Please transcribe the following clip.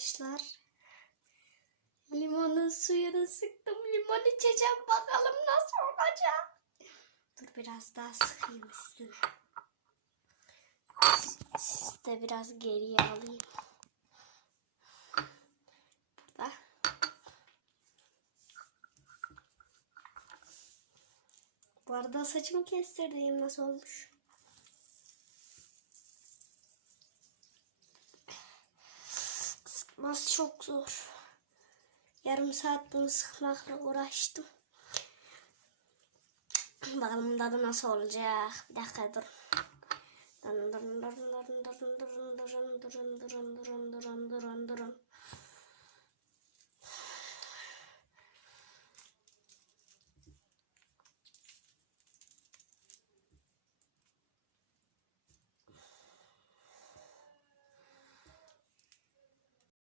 arkadaşlar. Limonun suyunu sıktım. Limon içeceğim. Bakalım nasıl olacak. Dur biraz daha sıkayım üstüne. Siz de biraz geriye alayım. Burada. Bu arada saçımı kestirdiğim nasıl olmuş? Sıkması çok zor. Yarım saat bunu sıkmakla uğraştım. Bakalım tadı nasıl olacak. Bir dakika dur. Durun durun durun durun durun durun durun durun